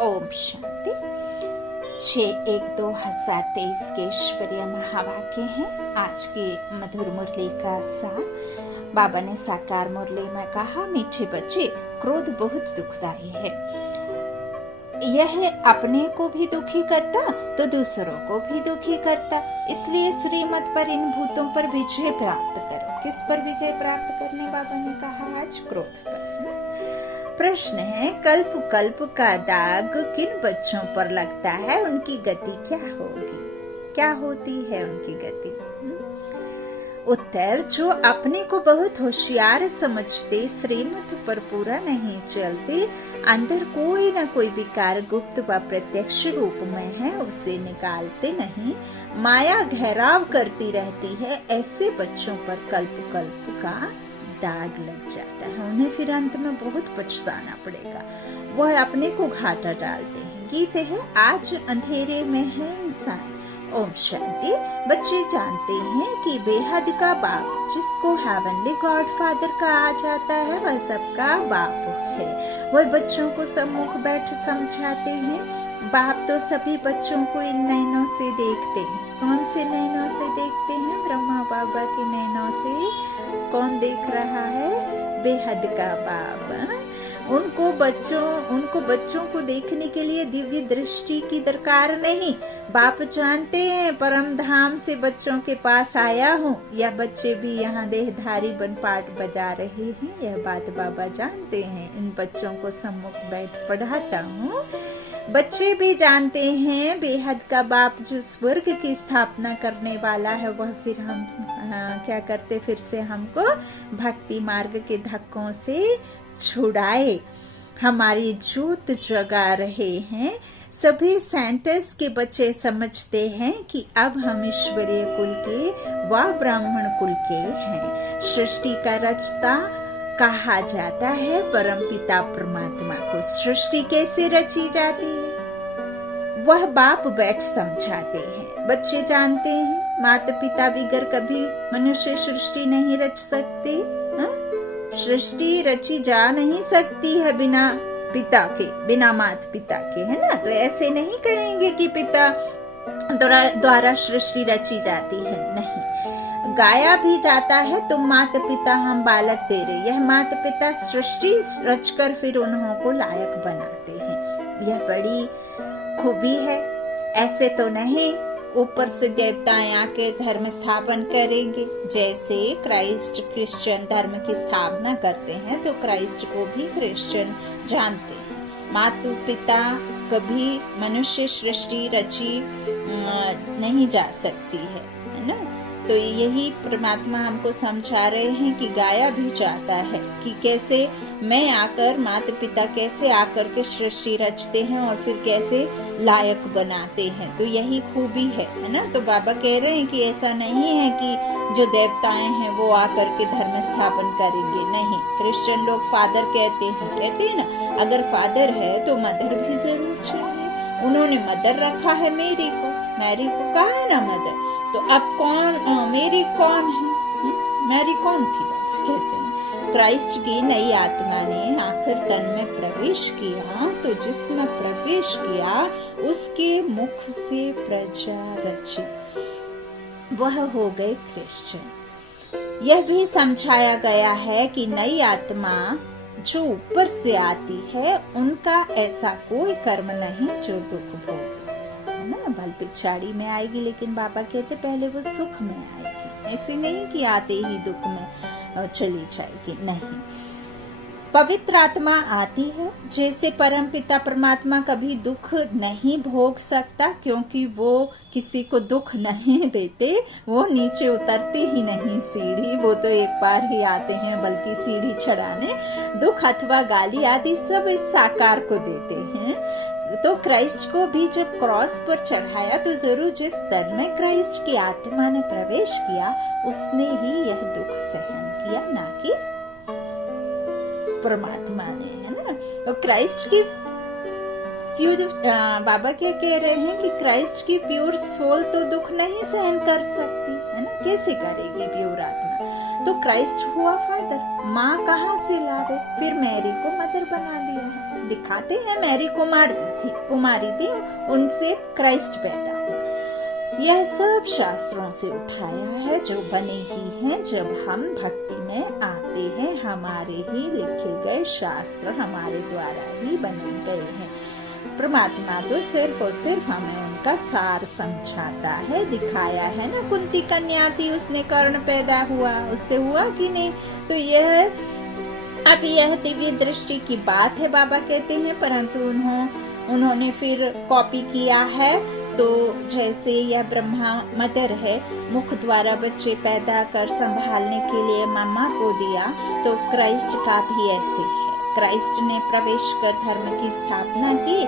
ओम शांति। 6/1/2023 के ईश्वरीय महावाक्य हैं। आज की मधुर मुरली का सार बाबा ने साकार मुरली में कहा, मीठे बच्चे, क्रोध बहुत दुखदाई है। यह अपने को भी दुखी करता तो दूसरों को भी दुखी करता। इसलिए श्रीमत पर इन भूतों पर विजय प्राप्त करो। किस पर विजय प्राप्त करने बाबा ने कहा? आज क्रोध पर। प्रश्न है, कल्प कल्प का दाग किन बच्चों पर लगता है? उनकी गति क्या होगी? क्या होती है उनकी गति? उत्तर, जो अपने को बहुत होशियार समझते, श्रीमत पर पूरा नहीं चलते, अंदर कोई न कोई विकार गुप्त व प्रत्यक्ष रूप में है, उसे निकालते नहीं, माया घेराव करती रहती है, ऐसे बच्चों पर कल्प कल्प का दाग लग जाता है। उन्हें फिर अंत में बहुत पछताना पड़ेगा। वह अपने को घाटा डालते हैं। गीत है, आज अंधेरे में है इंसान। ओम शांति। बच्चे जानते हैं कि बेहद का बाप, जिसको हेवनली गॉड फादर कहा जाता है, वह सबका बाप है। वह बच्चों को सम्मुख बैठ समझाते हैं। बाप तो सभी बच्चों को इन नैनों से देखते हैं। कौन से नैनों से देखते हैं? ब्रह्मा बाबा के नैनों से। कौन देख रहा है? बेहद का बाप। उनको बच्चों को देखने के लिए दिव्य दृष्टि की दरकार नहीं। बाप जानते हैं, परम धाम से बच्चों के पास आया हूँ। यह बच्चे भी यहाँ देहधारी बन पाठ बजा रहे हैं, यह बात बाबा जानते हैं। इन बच्चों को सम्मुख बैठ पढ़ाता हूँ। बच्चे भी जानते हैं, बेहद का बाप जो स्वर्ग की स्थापना करने वाला है, वह फिर हम क्या करते? फिर से हमको भक्ति मार्ग के धक्कों से छुड़ाए, हमारी जोत जगा रहे हैं। सभी साइंटिस्ट के बच्चे समझते हैं कि अब हम ईश्वरीय कुल के व ब्राह्मण कुल के हैं। सृष्टि का रचता कहा जाता है परम पिता परमात्मा को। सृष्टि कैसे रची जाती है? वह बाप बैठ समझाते हैं। बच्चे जानते हैं, माता पिता बगैर कभी मनुष्य सृष्टि नहीं रच सकते। सृष्टि रची जा नहीं सकती है बिना पिता के, बिना माता पिता के, है ना? तो ऐसे नहीं कहेंगे कि पिता द्वारा सृष्टि रची जाती है, नहीं। गाया भी जाता है, तुम माता पिता हम बालक तेरे। यह माता पिता सृष्टि रचकर फिर उन्हों को लायक बनाते हैं। यह बड़ी खूबी है। ऐसे तो नहीं ऊपर से देवताएं आके धर्म स्थापन करेंगे। जैसे क्राइस्ट क्रिश्चियन धर्म की स्थापना करते हैं, तो क्राइस्ट को भी क्रिश्चियन जानते हैं। माता पिता कभी मनुष्य सृष्टि रची नहीं जा सकती है ना? तो यही परमात्मा हमको समझा रहे हैं कि गाया भी चाहता है कि कैसे मैं आकर, माता पिता कैसे आकर के सृष्टि रचते हैं और फिर कैसे लायक बनाते हैं। तो यही खूबी है ना? तो बाबा कह रहे हैं कि ऐसा नहीं है कि जो देवताएं हैं वो आकर के धर्म स्थापन करेंगे, नहीं। क्रिश्चियन लोग फादर कहते हैं ना, अगर फादर है तो मदर भी जरूर चाहिए। उन्होंने मदर रखा है मैरी को कहा है ना मदर। तो अब कौन मेरी कौन है? मैरी कौन थी? बाबा कहते हैं क्राइस्ट की नई आत्मा ने आकर तन में प्रवेश किया, तो जिसमें प्रवेश किया उसके मुख से प्रजा रची, वह हो गए क्रिश्चियन। यह भी समझाया गया है कि नई आत्मा जो ऊपर से आती है, उनका ऐसा कोई कर्म नहीं जो दुख भोगे, है ना? भल पिछाड़ी में आएगी, लेकिन बाबा कहते पहले वो सुख में आएगी। ऐसे नहीं कि आते ही दुख में चली जाएगी, नहीं। पवित्र आत्मा आती है। जैसे परम पिता परमात्मा कभी दुख नहीं भोग सकता, क्योंकि वो किसी को दुख नहीं देते, वो नीचे उतरते ही नहीं सीढ़ी, वो तो एक बार ही आते हैं, बल्कि सीढ़ी चढ़ाने दुख अथवा गाली आदि सब इस साकार को देते हैं। तो क्राइस्ट को भी जब क्रॉस पर चढ़ाया, तो जरूर जिस तन में क्राइस्ट की आत्मा ने प्रवेश किया, उसने ही यह दुख सहन किया, ना कि परमात्मा ने, है ना? तो क्राइस्ट की बाबा क्या कह रहे हैं कि क्राइस्ट की प्योर सोल तो दुख नहीं सहन कर सकती, है ना? कैसे करेगी प्योर आत्मा? तो क्राइस्ट हुआ फादर, माँ कहाँ से लावे? फिर मैरी को मदर बना दिया है। दिखाते हैं मैरी कुमारी थी, उनसे क्राइस्ट पैदा हुआ। यह सब शास्त्रों से उठाया है जो बने ही हैं जब हम भक्ति में आते हैं। हमारे ही लिखे गए शास्त्र हमारे द्वारा ही बने गए हैं। परमात्मा तो सिर्फ और सिर्फ हमें उनका सार समझाता है, दिखाया है ना। कुंती कन्या थी, उसने कर्ण पैदा हुआ, उससे हुआ कि नहीं? तो यह दिव्य दृष्टि की बात है, बाबा कहते हैं, परंतु उन्होंने फिर कॉपी किया है। तो जैसे यह ब्रह्मा मदर है, मुख द्वारा बच्चे पैदा कर संभालने के लिए मम्मा को दिया, तो क्राइस्ट का भी ऐसे है। क्राइस्ट ने प्रवेश कर धर्म की स्थापना की,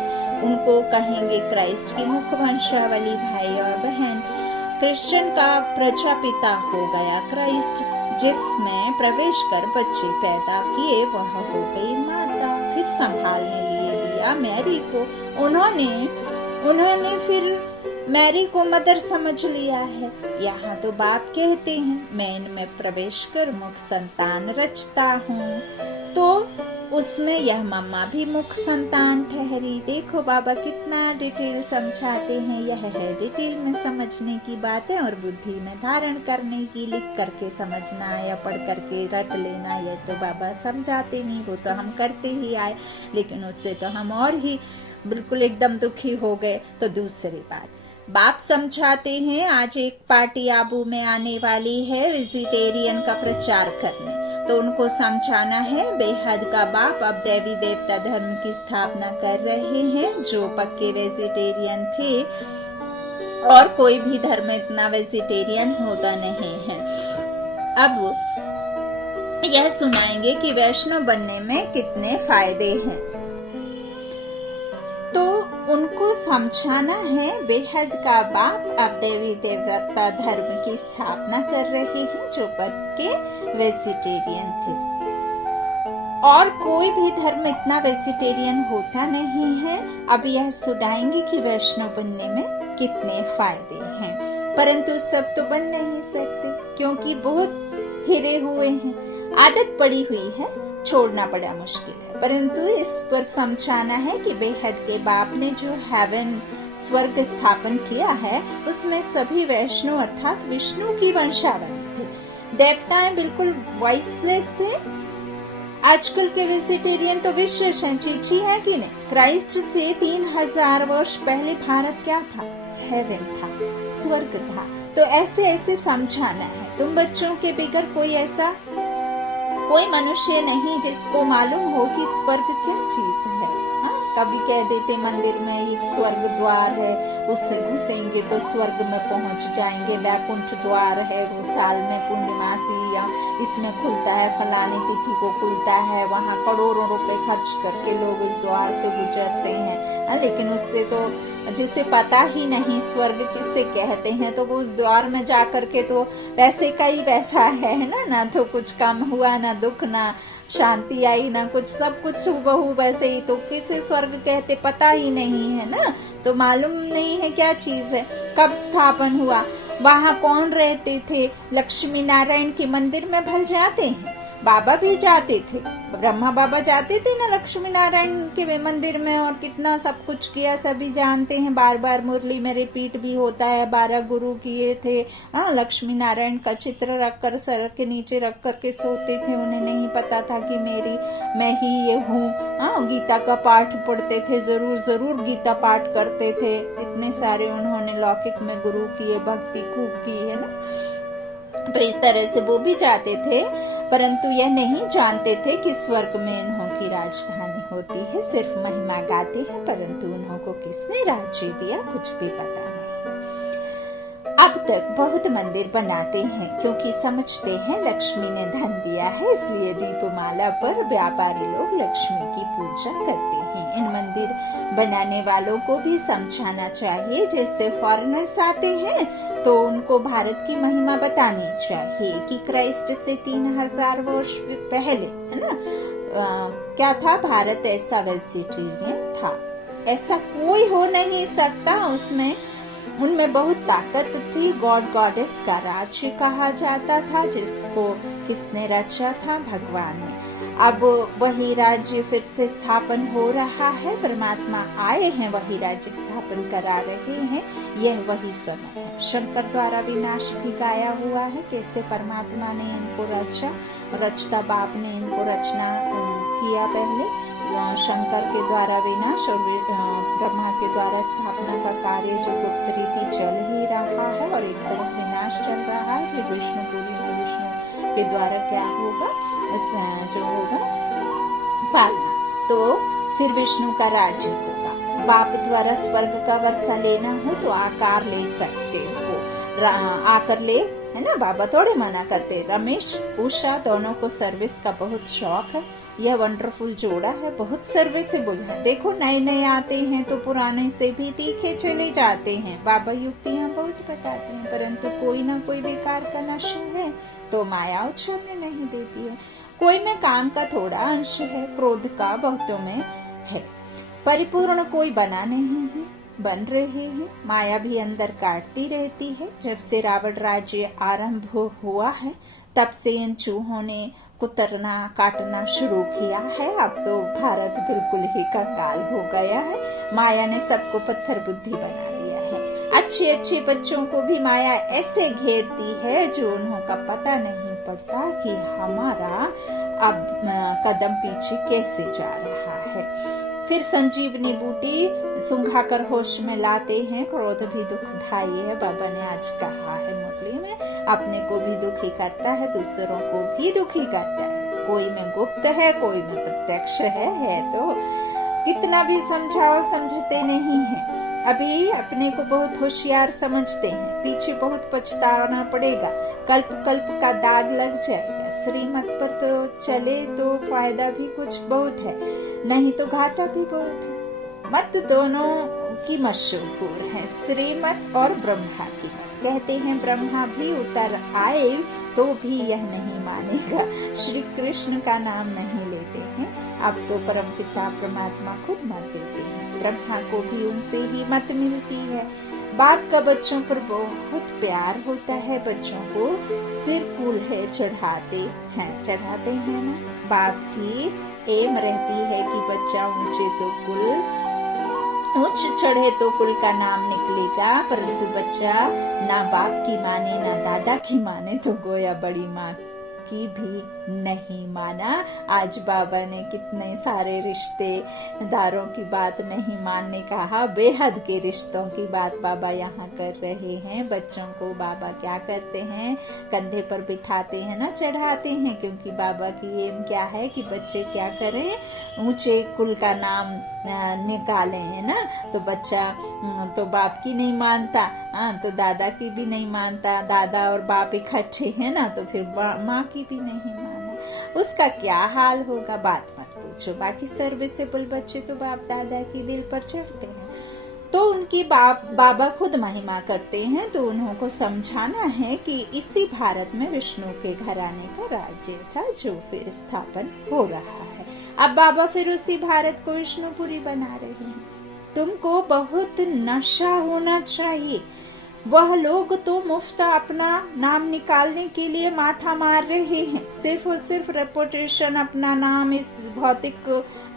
उनको कहेंगे क्राइस्ट की मुख वंशावली भाई और बहन। क्रिश्चियन का प्रजापिता हो गया क्राइस्ट, जिसमें प्रवेश कर बच्चे पैदा किए, वह हो गई माता। फिर संभालने लिए दिया मैरी को। उन्होंने फिर मैरी को मदर समझ लिया है। यहाँ तो बाप कहते हैं मैं इनमें प्रवेश कर मुख संतान रचता हूँ, तो उसमें यह मम्मा भी मुख संतान ठहरी। देखो बाबा कितना डिटेल समझाते हैं। यह है डिटेल में समझने की बातें और बुद्धि में धारण करने की। लिख करके समझना या पढ़ करके रट लेना, यह तो बाबा समझाते नहीं, वो तो हम करते ही आए, लेकिन उससे तो हम और ही बिल्कुल एकदम दुखी हो गए। तो दूसरी बात बाप समझाते हैं, आज एक पार्टी आबू में आने वाली है वेजिटेरियन का प्रचार करने, तो उनको समझाना है बेहद का बाप अब देवी देवता धर्म की स्थापना कर रहे हैं जो पक्के वेजिटेरियन थे, और कोई भी धर्म इतना वेजिटेरियन होता नहीं है। अब यह सुनाएंगे कि वैष्णव बनने में कितने फायदे हैं, तो उनको समझाना है बेहद का बाप अब देवी देवता धर्म की स्थापना कर रहे हैं जो पक्के वेजिटेरियन थे, और कोई भी धर्म इतना वेजिटेरियन होता नहीं है। अब यह सुनाएंगे कि वैष्णव बनने में कितने फायदे हैं, परंतु सब तो बन नहीं सकते क्योंकि बहुत हिरे हुए हैं, आदत पड़ी हुई है, छोड़ना बड़ा मुश्किल है। परंतु इस पर समझाना है कि बेहद के बाप ने जो हेवन स्वर्ग स्थापन किया है उसमें सभी वैष्णव अर्थात विष्णु की वंशावली थे। देवताएं बिल्कुल वॉइसलेस थे। आजकल के वेजिटेरियन तो विश्व चीची है कि नहीं। क्राइस्ट से 3000 वर्ष पहले भारत क्या था? हेवन था, स्वर्ग था। तो ऐसे समझाना है। तुम बच्चों के बगैर कोई मनुष्य नहीं जिसको मालूम हो कि स्वर्ग क्या चीज है। कभी कह देते मंदिर में एक स्वर्ग द्वार है, उससे घुसेंगे तो स्वर्ग में पहुंच जाएंगे। वैकुंठ द्वार है, वो साल में पूर्णिमासी या इसमें खुलता है, फलानी तिथि को खुलता है, वहाँ करोड़ों रुपए खर्च करके लोग उस द्वार से गुजरते हैं। लेकिन उससे तो जिसे पता ही नहीं स्वर्ग किससे कहते हैं, तो वो उस द्वार में जा करके तो पैसे का ही पैसा है ना तो कुछ कम हुआ, ना दुख, ना शांति आई, ना कुछ, सब कुछ हूबहू वैसे ही। तो किसे स्वर्ग कहते पता ही नहीं है ना, तो मालूम नहीं है क्या चीज है, कब स्थापन हुआ, वहाँ कौन रहते थे। लक्ष्मी नारायण के मंदिर में भल जाते हैं, बाबा भी जाते थे, ब्रह्मा बाबा जाते थे ना लक्ष्मी नारायण के मंदिर में, और कितना सब कुछ किया सभी जानते हैं। बार बार मुरली में रिपीट भी होता है, 12 गुरु किए थे। लक्ष्मी नारायण का चित्र रखकर सर के नीचे रख करके सोते थे, उन्हें नहीं पता था कि मैं ही ये हूँ। गीता का पाठ पढ़ते थे, जरूर गीता पाठ करते थे। इतने सारे उन्होंने लौकिक में गुरु किए, भक्ति खूब की है ना। तो इस तरह से वो भी जाते थे, परंतु यह नहीं जानते थे कि स्वर्ग में इन्हों की राजधानी होती है। सिर्फ महिमा गाते हैं, परंतु उन्हों को किसने राज्य दिया कुछ भी पता नहीं। अब तक बहुत मंदिर बनाते हैं क्योंकि समझते हैं लक्ष्मी ने धन दिया है, इसलिए दीपमाला पर व्यापारी लोग लक्ष्मी की पूजा करते हैं। इन मंदिर बनाने वालों को भी समझाना चाहिए, जैसे फॉरेनर्स आते हैं तो उनको भारत की महिमा बतानी चाहिए कि क्राइस्ट से 3000 वर्ष पहले है ना क्या था, भारत ऐसा वेजिटेरियन था। ऐसा कोई हो नहीं सकता। उनमें बहुत ताकत थी। गॉड गॉडेस का राज्य कहा जाता था, जिसको किसने रचा था? भगवान ने। अब वही राज्य फिर से स्थापन हो रहा है, परमात्मा आए हैं, वही राज्य स्थापन करा रहे हैं। यह वही समय है। शंकर द्वारा विनाश भी गाया हुआ है, कैसे परमात्मा ने इनको रचता बाप ने इनको रचना किया पहले, शंकर के द्वारा विनाश और ब्रह्मा के द्वारा स्थापना का कार्य जो गुप्त रीति चल ही रहा है, और एक तरफ विनाश चल रहा है। फिर विष्णु के द्वारा क्या होगा, जो होगा पालना, तो फिर विष्णु का राज्य होगा। बाप द्वारा स्वर्ग का वर्षा लेना हो तो आकार ले सकते हो, आकर ले, है ना। बाबा थोड़े मना करते। रमेश उषा दोनों को सर्विस का बहुत शौक है। यह वंडरफुल जोड़ा है, बहुत सर्विसेबल है। देखो नए नए आते हैं तो पुराने से भी तीखे चले जाते हैं। बाबा युक्तियाँ बहुत बताते हैं, परंतु कोई ना कोई बेकार का नशा है तो माया उछलने नहीं देती है। कोई में काम का थोड़ा अंश है, क्रोध का बहुतों में है। परिपूर्ण कोई बना नहीं है, बन रहे हैं। माया भी अंदर काटती रहती है। जब से रावण राज्य आरंभ हुआ है तब से इन चूहों ने कुतरना काटना शुरू किया है। अब तो भारत बिल्कुल ही कंगाल हो गया है। माया ने सबको पत्थर बुद्धि बना दिया है। अच्छे अच्छे बच्चों को भी माया ऐसे घेरती है जो उन्हों का पता नहीं पड़ता कि हमारा अब कदम पीछे कैसे जा रहा है। फिर संजीवनी बूटी सुंघाकर होश में लाते हैं। क्रोध भी दुखदाई है, बाबा ने आज कहा है मुरली में। अपने को भी दुखी करता है, दूसरों को भी दुखी करता है। कोई में गुप्त है, कोई में प्रत्यक्ष है तो कितना भी समझाओ समझते नहीं है। अभी अपने को बहुत होशियार समझते हैं, पीछे बहुत पछताना पड़ेगा। कल्प कल्प का दाग लग जाएगा। श्रीमत पर तो चले तो फायदा भी कुछ बहुत है, नहीं तो घाटा भी बहुत है। मत दोनों की मशहूर है, श्रीमत और ब्रह्मा की मत। कहते हैं ब्रह्मा भी उतर आए तो भी यह नहीं मानेगा। श्री कृष्ण का नाम नहीं लेते हैं। अब तो परमपिता परमात्मा खुद मत देते हैं। ब्रह्मा को भी उनसे ही मत मिलती है। बाप का बच्चों पर बहुत प्यार होता है। बच्चों को सिर कूल्हे चढ़ाते हैं ना। बाप की एम रहती है कि बच्चा ऊंचे तो कुल ऊंच चढ़े तो कुल का नाम निकलेगा, परंतु बच्चा ना बाप की माने ना दादा की माने तो गोया बड़ी माँ की भी नहीं माना। आज बाबा ने कितने सारे रिश्तेदारों की बात नहीं मानने कहा, बेहद के रिश्तों की बात बाबा यहाँ कर रहे हैं। बच्चों को बाबा क्या करते हैं, कंधे पर बिठाते हैं ना, चढ़ाते हैं, क्योंकि बाबा की एम क्या है कि बच्चे क्या करें, ऊंचे कुल का नाम निकालें, है ना। तो बच्चा तो बाप की नहीं मानता, तो दादा की भी नहीं मानता। दादा और बाप इकट्ठे हैं ना, तो फिर माँ की भी नहीं माना। उसका क्या हाल होगा, बात मत पूछो। बाकी सर्विसेबल बच्चे तो बाप दादा की दिल पर चढ़ते हैं, तो उनकी बाबा खुद महिमा करते हैं। तो उन्हों को समझाना है कि इसी भारत में विष्णु के घराने का राज्य था जो फिर स्थापन हो रहा है। अब बाबा फिर उसी भारत को विष्णुपुरी बना रहे हैं। तुमको बहुत नशा होना चाहिए। वह लोग तो मुफ्त अपना नाम निकालने के लिए माथा मार रहे हैं। सिर्फ और सिर्फ रेपुटेशन, अपना नाम इस भौतिक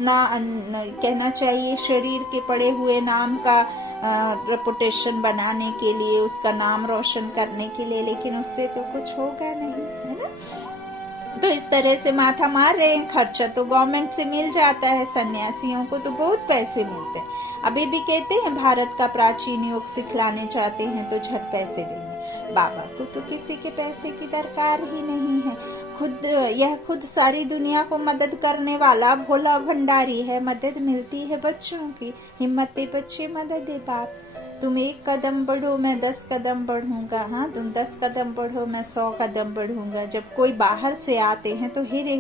कहना चाहिए शरीर के पड़े हुए नाम का रेपुटेशन बनाने के लिए, उसका नाम रोशन करने के लिए, लेकिन उससे तो कुछ होगा नहीं, है ना। तो इस तरह से माथा मार रहे हैं। खर्चा तो गवर्नमेंट से मिल जाता है, सन्यासियों को तो बहुत पैसे मिलते हैं। अभी भी कहते हैं भारत का प्राचीन योग सिखलाने चाहते हैं तो झट पैसे देंगे। बाबा को तो किसी के पैसे की दरकार ही नहीं है। यह खुद सारी दुनिया को मदद करने वाला भोला भंडारी है। मदद मिलती है बच्चों की, हिम्मत बच्चे मदद दे बाप। तुम 1 कदम बढ़ो मैं 10 कदम बढ़ूंगा, हाँ तुम 10 कदम बढ़ो मैं 100 कदम बढ़ूंगा। जब कोई बाहर से आते हैं तो हिरे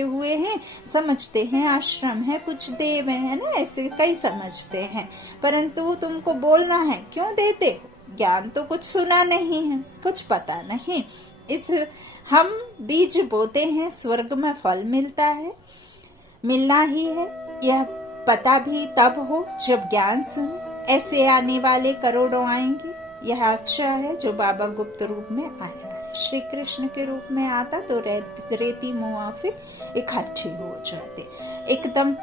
हुए हैं, समझते हैं आश्रम है, कुछ देव है ना, ऐसे कई समझते हैं। परंतु तुमको बोलना है, क्यों देते हो? ज्ञान तो कुछ सुना नहीं है, कुछ पता नहीं। हम बीज बोते हैं, स्वर्ग में फल मिलता है, मिलना ही है। यह पता भी तब हो जब ज्ञान सुने। ऐसे आने वाले करोड़ों आएंगे। यह अच्छा है जो बाबा गुप्त रूप में आया है। श्री कृष्ण के रूप में आता तो रेती मुआ फिर इकट्ठी हो जाते, एकदम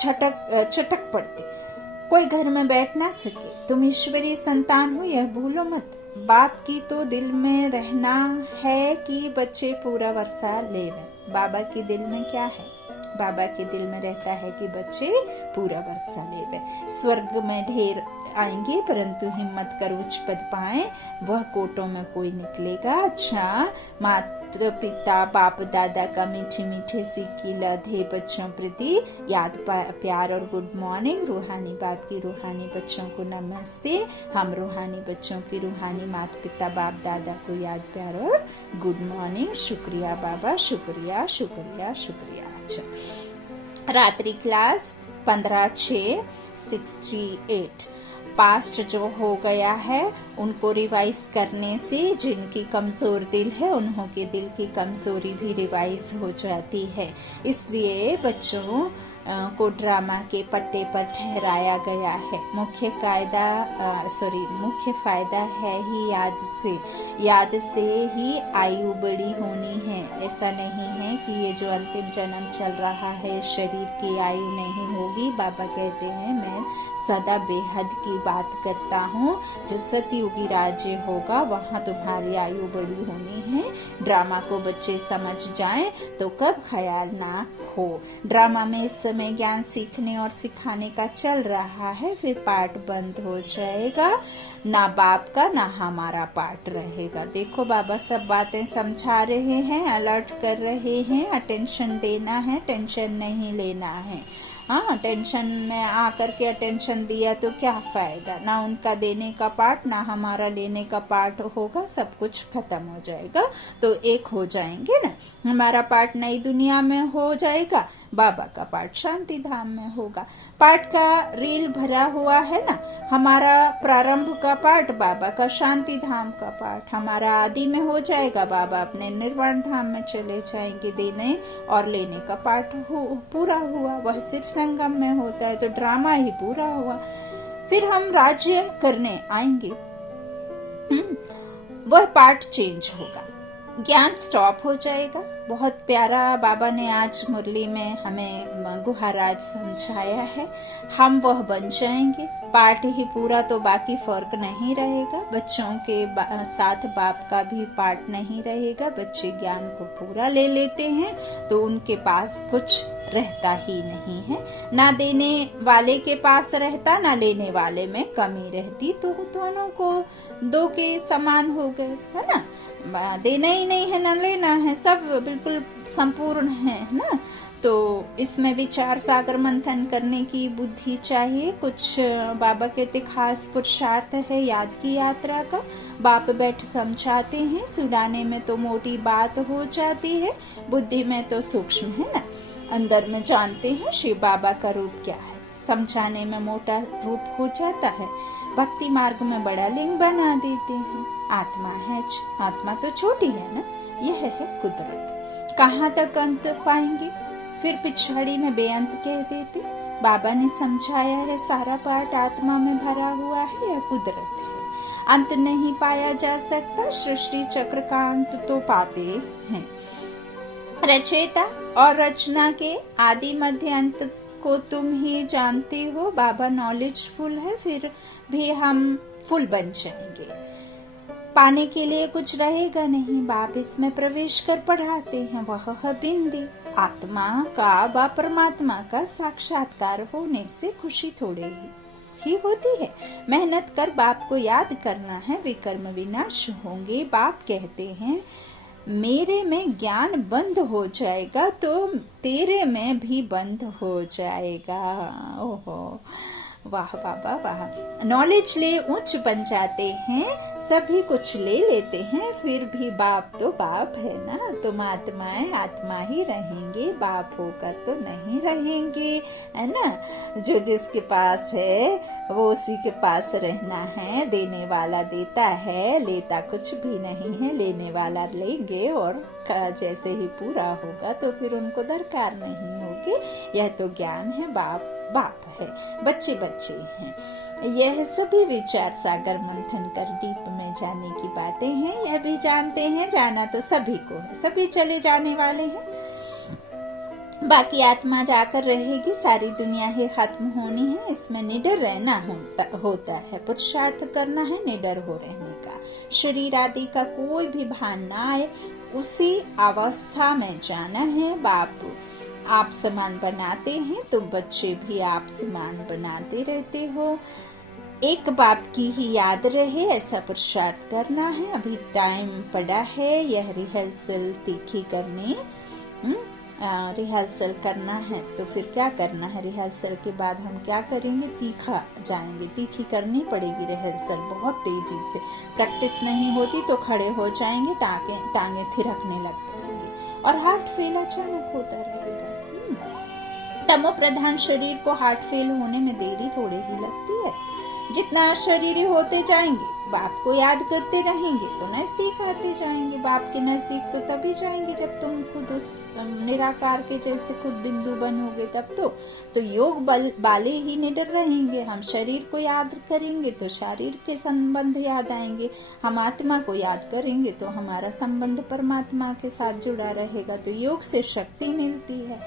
चटक पड़ते, कोई घर में बैठ ना सके। तुम ईश्वरीय संतान हो यह भूलो मत। बाप की तो दिल में रहना है कि बच्चे पूरा वर्षा लेवें। बाबा के दिल में क्या है? बाबा के दिल में रहता है कि बच्चे पूरा वर्षा लेवें। स्वर्ग में ढेर आएंगे परंतु हिम्मत कर उच्च पद पाए, वह कोटों में कोई निकलेगा। अच्छा, माता पिता बाप दादा का मीठे मीठे सिक्की लधे बच्चों प्रति याद प्यार और गुड मॉर्निंग। रूहानी बाप की रूहानी बच्चों को नमस्ते। हम रूहानी बच्चों की रूहानी माता पिता बाप दादा को याद प्यार और गुड मॉर्निंग। शुक्रिया बाबा, शुक्रिया शुक्रिया शुक्रिया। अच्छा, रात्रि क्लास 15/6/68। पास्ट जो हो गया है उनको रिवाइज करने से जिनकी कमज़ोर दिल है उन्हों के दिल की कमज़ोरी भी रिवाइज हो जाती है। इसलिए बच्चों को ड्रामा के पट्टे पर ठहराया गया है। मुख्य फायदा है ही याद से ही आयु बड़ी होनी है। ऐसा नहीं है कि ये जो अंतिम जन्म चल रहा है शरीर की आयु नहीं होगी। बाबा कहते हैं मैं सदा बेहद की बात करता हूँ। जो सतयुगी राज्य होगा वहाँ तुम्हारी आयु बड़ी होनी है। ड्रामा को बच्चे समझ जाएं तो कब ख्याल ना हो। ड्रामा में इस समय ज्ञान सीखने और सिखाने का चल रहा है, फिर पाठ बंद हो जाएगा। ना बाप का ना हमारा पाठ रहेगा। देखो बाबा सब बातें समझा रहे हैं, अलर्ट कर रहे हैं। अटेंशन देना है, टेंशन नहीं लेना है। हाँ, टेंशन में आकर के अटेंशन दिया तो क्या फायदा। ना उनका देने का पाठ ना हमारा लेने का पाठ होगा, सब कुछ खत्म हो जाएगा। तो एक हो जाएंगे ना। हमारा पाठ नई दुनिया में हो जाएगा, बाबा का पाठ शांति धाम में होगा। पाठ का रील भरा हुआ है ना। हमारा प्रारंभ का पाठ, बाबा का शांति धाम का पाठ। हमारा आदि में हो जाएगा, बाबा अपने निर्वाण धाम में चले जाएंगे। देने और लेने का पाठ पूरा हुआ। वह सिर्फ संगम में होता है, तो ड्रामा ही पूरा हुआ। फिर हम राज्य करने आएंगे, वह पार्ट चेंज होगा, ज्ञान स्टॉप हो जाएगा। बहुत प्यारा बाबा ने आज मुरली में हमें गुहाराज समझाया है। हम वह बन जाएंगे। पाठ ही पूरा तो बाकी फर्क नहीं रहेगा। बच्चों के साथ बाप का भी पाठ नहीं रहेगा। बच्चे ज्ञान को पूरा ले लेते हैं तो उनके पास कुछ रहता ही नहीं है। ना देने वाले के पास रहता, ना लेने वाले में कमी रहती, तो दोनों को दो के समान हो गए, है ना। देना ही नहीं है ना लेना है, सब बिल्कुल संपूर्ण है ना। तो इसमें विचार सागर मंथन करने की बुद्धि चाहिए। कुछ बाबा कहते खास पुरुषार्थ है याद की यात्रा का। बाप बैठ समझाते हैं, सुनाने में तो मोटी बात हो जाती है, बुद्धि में तो सूक्ष्म है ना। अंदर में जानते हैं शिव बाबा का रूप क्या है, समझाने में मोटा रूप हो जाता है। भक्ति मार्ग में बड़ा लिंग बना देते हैं। आत्मा है, आत्मा तो छोटी है ना। यह है कुदरत। कहाँ तक अंत पाएंगे? फिर पिछाड़ी में बेअंत कह देते। बाबा ने समझाया है सारा पाठ आत्मा में भरा हुआ है या कुदरत है। अंत नहीं पाया जा सकता, सृष्टि चक्र का अंत तो पाते हैं। रचयिता और रचना के आदि मध्य अंत को तुम ही जानते हो। बाबा नॉलेजफुल है, फिर भी हम फुल बन जाएंगे। पाने के लिए कुछ रहेगा नहीं। बाप इसमें प्रवेश कर पढ़ाते हैं, वह है बिंदी। आत्मा का व परमात्मा का साक्षात्कार होने से खुशी थोड़े ही होती है। मेहनत कर बाप को याद करना है, विकर्म विनाश होंगे। बाप कहते हैं मेरे में ज्ञान बंद हो जाएगा तो तेरे में भी बंद हो जाएगा। ओहो वाह बाबा वाह। नॉलेज ले ऊंच बन जाते हैं, सभी कुछ ले लेते हैं, फिर भी बाप तो बाप है ना। तुम आत्माएं आत्मा ही रहेंगे, बाप होकर तो नहीं रहेंगे, है ना। जो जिसके पास है वो उसी के पास रहना है। देने वाला देता है, लेता कुछ भी नहीं है। लेने वाला लेंगे और जैसे ही पूरा होगा तो फिर उनको दरकार नहीं होगी। यह तो ज्ञान है। बाप बाप है, बच्चे बच्चे हैं। यह सभी विचार सागर मंथन कर डीप में जाने की बातें हैं। यह भी जानते हैं जाना तो सभी को है, सभी चले जाने वाले हैं, बाकी आत्मा जाकर रहेगी, सारी दुनिया ही खत्म होनी है। इसमें निडर रहना होता है, पुरुषार्थ करना है निडर हो रहने का। शरीर आदि का कोई भी भान ना आए, उसी अवस्था में जाना है। बाप आप समान बनाते हैं, तुम बच्चे भी आप समान बनाते रहते हो। एक बाप की ही याद रहे, ऐसा पुरुषार्थ करना है। अभी टाइम पड़ा है यह रिहर्सल तीखी करने, रिहर्सल करना है। तो फिर क्या करना है? रिहर्सल के बाद हम क्या करेंगे? तीखा जाएंगे, तीखी करनी पड़ेगी रिहर्सल बहुत तेजी से। प्रैक्टिस नहीं होती तो खड़े हो जाएंगे, टांगे थिरकने लग जाएंगी और हार्ट फेल अचानक होता रहेगा। तमो प्रधान शरीर को हार्ट फेल होने में देरी थोड़ी ही लगती है। जितना शरीरी होते जाएंगे, बाप को याद करते रहेंगे तो नजदीक आते जाएंगे। बाप के नजदीक तो तभी जाएंगे जब तुम खुद उस निराकार के जैसे खुद बिंदु बनोगे, तब तो योग वाले ही निडर रहेंगे। हम शरीर को याद करेंगे तो शरीर के संबंध याद आएंगे, हम आत्मा को याद करेंगे तो हमारा संबंध परमात्मा के साथ जुड़ा रहेगा। तो योग से शक्ति मिलती है,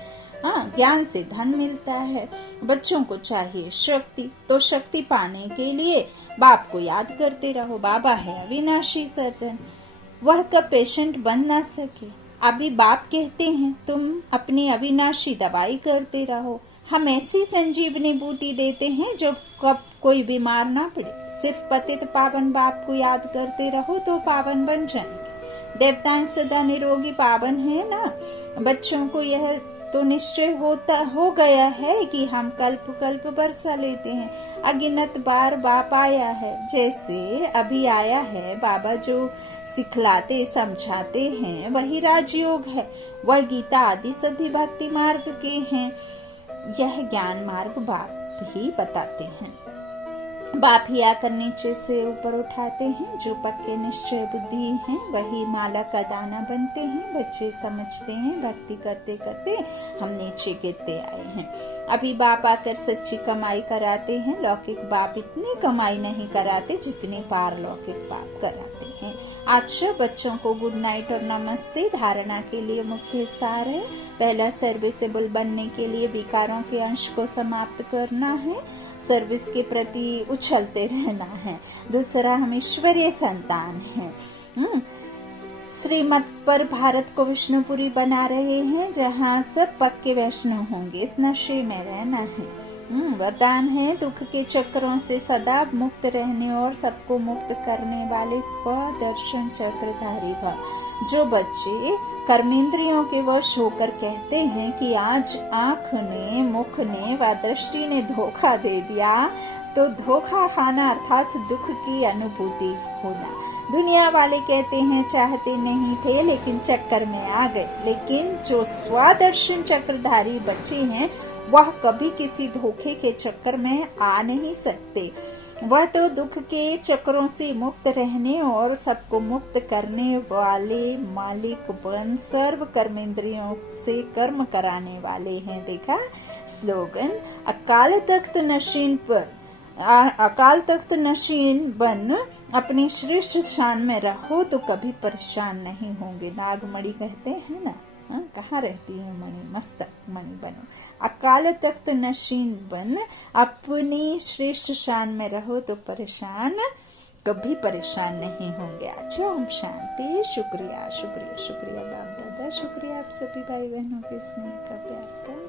ज्ञान से धन मिलता है। बच्चों को चाहिए शक्ति, तो शक्ति पाने के लिए बाप को याद करते रहो। बाबा है अविनाशी सर्जन, वह कब पेशेंट बन ना सके। अभी बाप कहते हैं तुम अपनी अविनाशी दवाई करते रहो। हम ऐसी संजीवनी बूटी देते हैं जो कब कोई बीमार ना पड़े। सिर्फ पतित पावन बाप को याद करते रहो तो पावन बन जाएंगे। देवताएं सदा निरोगी पावन है ना। बच्चों को यह तो निश्चय हो गया है कि हम कल्प कल्प बरसा लेते हैं। अगिनत बार बाप आया है, जैसे अभी आया है बाबा, जो सिखलाते समझाते हैं वही राजयोग है। वह गीता आदि सभी भक्ति मार्ग के हैं। यह ज्ञान मार्ग बाप ही बताते हैं। बाप ही आकर नीचे से ऊपर उठाते हैं। जो पक्के निश्चय बुद्धि हैं वही माला का दाना बनते हैं। बच्चे समझते हैं भक्ति करते करते हम नीचे गिरते आए हैं। अभी बाप आकर सच्ची कमाई कराते हैं। लौकिक बाप इतनी कमाई नहीं कराते जितनी पारलौकिक बाप कराते हैं। अच्छा, बच्चों को गुड नाइट और नमस्ते। धारणा के लिए मुख्य सार है। पहला, सर्विसेबल बनने के लिए विकारों के अंश को समाप्त करना है, सर्विस के प्रति उछलते रहना है। दूसरा, हम ईश्वरीय संतान हैं। श्रीमत पर भारत को विष्णुपुरी बना रहे हैं, जहाँ सब पक्के वैष्णव होंगे। इस नशे में रहना है। वरदान है दुख के चक्रों से सदा मुक्त रहने और सबको मुक्त करने वाले स्व दर्शन चक्रधारी भव। जो बच्चे कर्मेंद्रियों के वश होकर कहते हैं कि आज आँख ने, मुख ने व दृष्टि ने धोखा दे दिया, तो धोखा खाना अर्थात दुख की अनुभूति होना। दुनिया वाले कहते हैं चाहते नहीं थे लेकिन चक्कर में आ गए। लेकिन जो स्वदर्शन चक्रधारी बच्चे हैं वह कभी किसी धोखे के चक्कर में आ नहीं सकते। वह तो दुख के चक्रों से मुक्त रहने और सबको मुक्त करने वाले मालिक बन सर्व कर्मेंद्रियों से कर्म कराने वाले हैं। देखा स्लोगन, अकाल तख्त नशीन पर अकाल तख्त नशीन बन अपनी श्रेष्ठ शान में रहो तो कभी परेशान नहीं होंगे। नागमणि कहते हैं ना, कहाँ रहती है मणि? मस्तक मणि बनो। अकाल तख्त नशीन बन अपनी श्रेष्ठ शान में रहो तो कभी परेशान नहीं होंगे। अच्छा, ओम शांति। शुक्रिया शुक्रिया शुक्रिया बाप दादा, शुक्रिया आप सभी भाई बहनों के स्नेह का, प्यार का।